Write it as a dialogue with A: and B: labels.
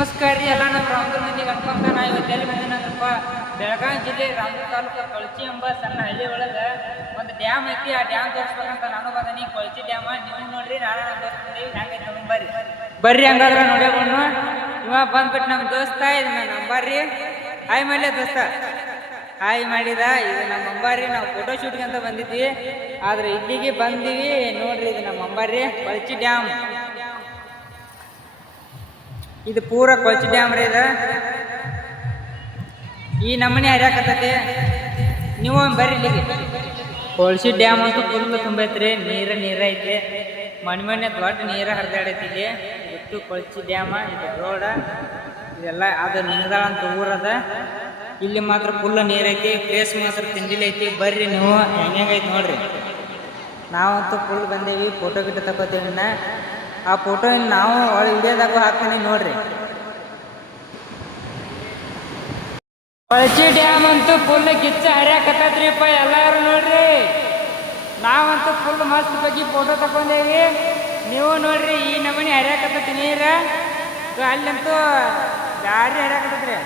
A: ನಮಸ್ಕಾರ ರೀ ಎಲ್ಲ ನಮ್ಮ ರಾಮದುರ್ಗ ಮಂದಿಗೆ ಅನ್ಕೊಂತ ನಾ ಇವತ್ತು ಎಲ್ಲಿ ಬಂದಿನಂದ್ರಪ್ಪ ಬೆಳಗಾವಿ ಜಿಲ್ಲೆ ರಾಮದುರ್ಗ ತಾಲೂಕು ಕೊಳಚಿ ಎಂಬ ಸಣ್ಣ ಹಳ್ಳಿ ಒಳಗೆ ಒಂದು ಡ್ಯಾಮ್ ಐತಿ. ಆ ಡ್ಯಾಮ್ ತೋರಿಸ್ಬೇಕಂತ ನಾನು ಬಂದೀನಿ. ಕೊಳಚಿ ಡ್ಯಾಮ. ನೀವು ನೋಡ್ರಿ ನಾನು ನಮ್ಮ ದೋಸ್ತ ನಮ್ಮ ಬರ್ರಿ. ಬರ್ರಿ ಹಂಗಾದ್ರೆ ನೋಡೇ ಬಣ್ಣು ಇವ ಬಂದ್ಬಿಟ್ಟು ನಮ್ಮ ದೋಸ್ತ, ಇದು ನನ್ನ ನಂಬರ್ರಿ ಹಾಯ್ ಮಾಡ್ಲೆ ದೋಸ್ತ. ಹಾಯ್ ಮಾಡಿದ, ಇದು ನಮ್ಮ ಅಂಬಾರಿ. ನಾವು ಫೋಟೋ ಶೂಟ್ಗೆ ಅಂತ ಬಂದಿದ್ವಿ. ಆದ್ರೆ ಇಲ್ಲಿಗೆ ಬಂದೀವಿ. ನೋಡ್ರಿ, ಇದು ನಮ್ಮ ಅಂಬಾರಿ. ಕೊಳಚಿ ಡ್ಯಾಮ್. ಇದು ಪೂರ ಕೊಚ್ಚ ಡ್ಯಾಮ್ ರೀ ಇದು. ಈ ನಮ್ಮನೆ ಹರಿಯಾಕತ್ತೈತಿ. ನೀವು ಬರ್ರಿ ಇಲ್ಲಿಗೆ. ಕೊಳಸಿ ಡ್ಯಾಮ್ ಅಂತೂ ಫುಲ್ ತುಂಬೈತ್ರಿ. ನೀರ ನೀರ ಐತಿ. ಮಣ್ಣು ಮಣ್ಣೆ ದೊಡ್ಡ ನೀರ ಹರಿದಾಡೈತಿ ಇಲ್ಲಿ. ಇಟ್ಟು ಕೊಳ್ಚಿ ಡ್ಯಾಮ ಇದು ರೋಡ. ಇದೆಲ್ಲ ಅದು ನಿಂಗದಾಳ ಅಂತ ಊರದ ಇಲ್ಲಿ ಮಾತ್ರ ಫುಲ್ ನೀರೈತಿ ಪ್ಲೇಸ್ ಮಾತ್ರ ತಿಂಡಿಲ್ ಐತಿ. ಬರ್ರಿ ನೀವು. ಹೆಂಗೈತಿ ನೋಡ್ರಿ. ನಾವಂತೂ ಫುಲ್ ಬಂದೇವಿ. ಫೋಟೋ ಗಿಟ ತಗೋತೀವಿ ಆ ಫೋಟೋ ನಾವು ಅವಳು ವಿಡಿಯೋದಾಗ ಹಾಕ್ತೀನಿ ನೋಡ್ರಿ. ಕೊಳಚಿ ಡ್ಯಾಮ್ ಅಂತೂ ಫುಲ್ ಕಿಚ್ಚ ಹರಿಯಾಕತ್ತೈತ್ರಿಪ್ಪ ಎಲ್ಲರೂ ನೋಡ್ರಿ. ನಾವಂತೂ ಫುಲ್ ಮಸ್ತ್ ಬಗ್ಗೆ ಫೋಟೋ ತಗೊಂಡೇವಿ. ನೀವು ನೋಡ್ರಿ ಈ ನಮೂನಿ ಹರಿಯಾಕತ್ತೈತಿ ನೀರ. ಅಲ್ಲಂತೂ ದಾರಿ ಹರಿಯಾಕತ್ತೈತ್ರಿ.